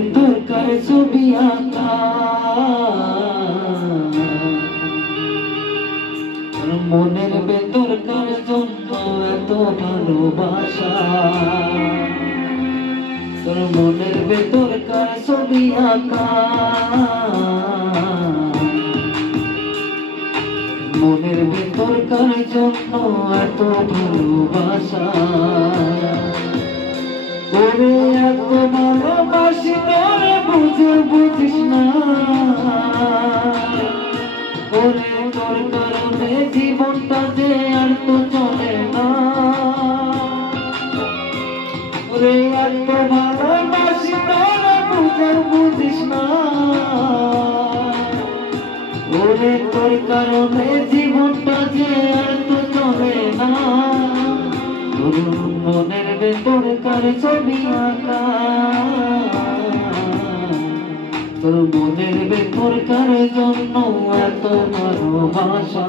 ভেতরকার ছবি আঁকা, মনের ভেতরকার জন্য এত ভালোবাসা, তোর মনের ভেতরকার ছবি আঁকা, মনের ভেতরকার জন্য এত ভালোবাসা। ওরে এত ভালোবাসি তোরে বুঝিস না, ওরে তোর কারণে জীবনটা যে আর তো চলে না। ওরে এত ভালোবাসি তোরে বুঝিস না, ওরে তোর কারণে জীবনটা যে আর তো চলে না। তোর মনের ভেতরকার ছবি আঁকা, তোর মনের ভেতরকার জন্য এত ভালোবাসা।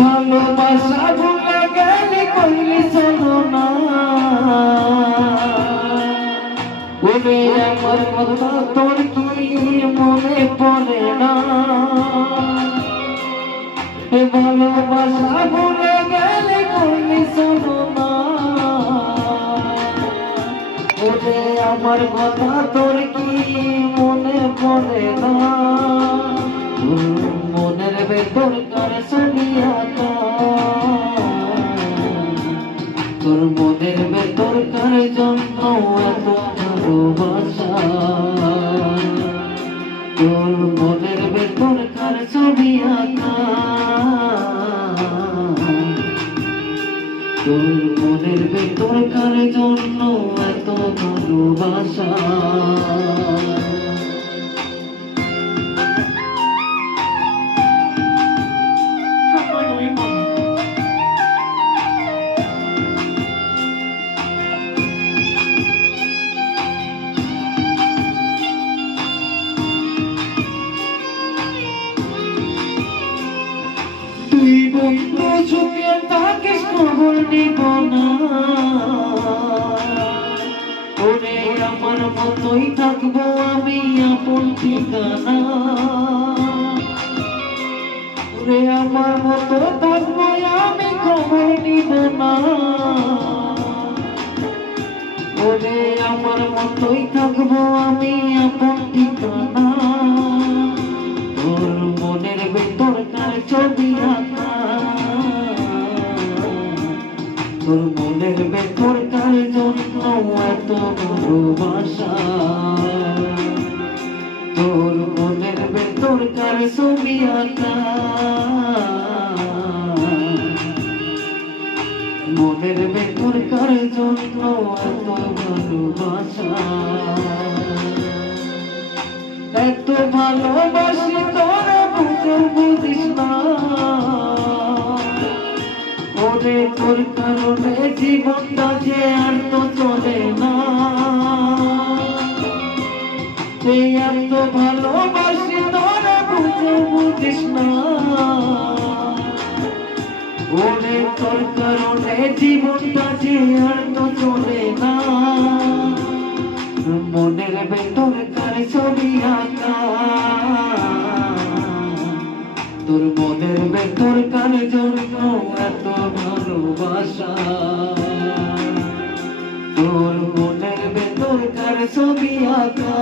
ভালোবাসা ভুলে গেলি কইলি চলো না, ওরে আমার কথা তোর কি মনে পড়ে না। ভালোবাসা ভুলে গেলি কইলি চলো না, ওরে আমার কথা তোর কি মনে পড়ে না। মনের ভেতরকার ছবি আঁকা, তোর মনের ভেতরকার জন্য এত ভালোবাসা। তোর মনের ভেতরকার ছবি আঁকা, তোর মনের ভেতরকার জন্য এত ভালোবাসা। তুই বন্ধু ছুপিয়ে থাকিস খবর নিব না, ওরে আমার মতোই থাকবো আমি আপন ঠিকানা। ওরে আমার মতো থাকবো আমি খবর নিব না, ওরে আমার মতোই থাকবো আমি আপন ঠিকানা। তোর মনের ভেতরকার ছবি আঁকা, তোর মনের ভেতরকার জন্য এত ভালোবাসা। তোর মনের ভেতরকার ছবি আঁকা, মনের ভেতরকার জন্য এত ভালোবাসা। এত ভালোবাসি তোরা বুঝিস না, ওরে তোর কারণে জীবনটা যে আর তো চলে না। এই এত ভালোবাসি তোরা বুঝিস না, ওরে তোর কারণে জীবনটা যে আর তো চলে না। মনের ভেতরকার ছবি আঁকা, তোর মনের ভেতরকার জন্য এত ভালোবাসা। তোর মনের ভেতরকার ছবি আঁকা,